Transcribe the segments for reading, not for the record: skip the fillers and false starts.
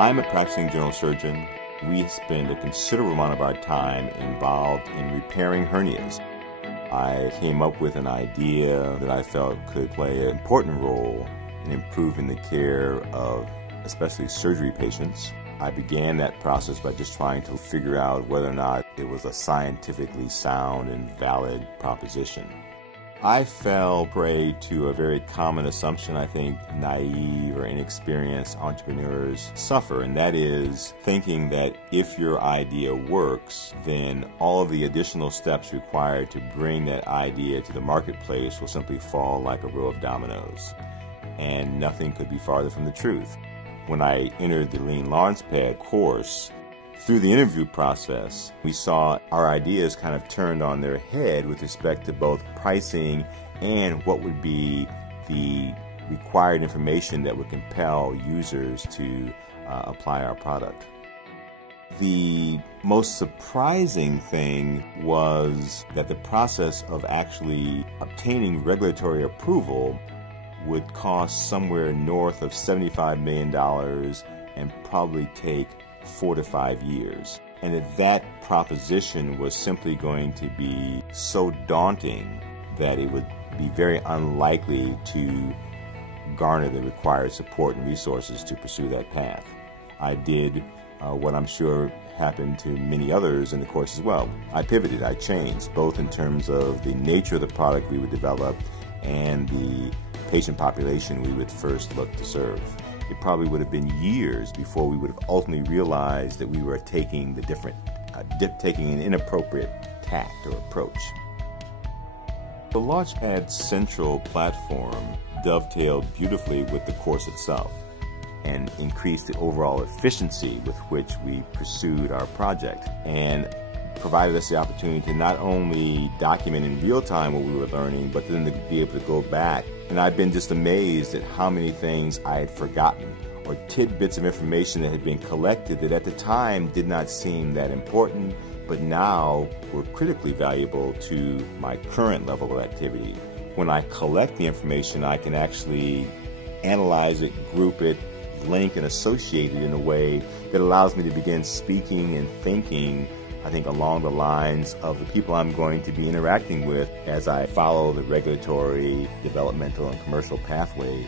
I'm a practicing general surgeon. We spend a considerable amount of our time involved in repairing hernias. I came up with an idea that I felt could play an important role in improving the care of especially surgery patients. I began that process by just trying to figure out whether or not it was a scientifically sound and valid proposition. I fell prey to a very common assumption I think naive or inexperienced entrepreneurs suffer, and that is thinking that if your idea works, then all of the additional steps required to bring that idea to the marketplace will simply fall like a row of dominoes. And nothing could be farther from the truth. When I entered the Lean Launchpad course, through the interview process, we saw our ideas kind of turned on their head with respect to both pricing and what would be the required information that would compel users to apply our product. The most surprising thing was that the process of actually obtaining regulatory approval would cost somewhere north of $75 million and probably take 4 to 5 years. And that proposition was simply going to be so daunting that it would be very unlikely to garner the required support and resources to pursue that path. I did what I'm sure happened to many others in the course as well. I pivoted, I changed, both in terms of the nature of the product we would develop and the patient population we would first look to serve. It probably would have been years before we would have ultimately realized that we were taking taking an inappropriate tact or approach. The Launchpad Central platform dovetailed beautifully with the course itself and increased the overall efficiency with which we pursued our project, and provided us the opportunity to not only document in real time what we were learning, but then to be able to go back. And I've been just amazed at how many things I had forgotten, or tidbits of information that had been collected that at the time did not seem that important, but now were critically valuable to my current level of activity. When I collect the information, I can actually analyze it, group it, link and associate it in a way that allows me to begin speaking and thinking, I think, along the lines of the people I'm going to be interacting with as I follow the regulatory, developmental, and commercial pathway.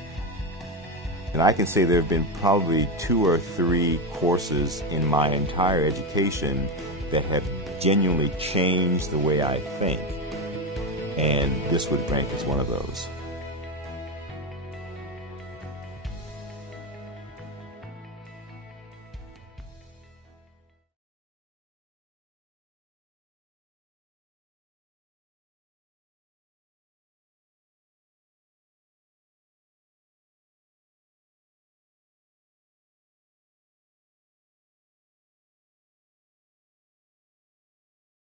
And I can say there have been probably 2 or 3 courses in my entire education that have genuinely changed the way I think. And this would rank as one of those.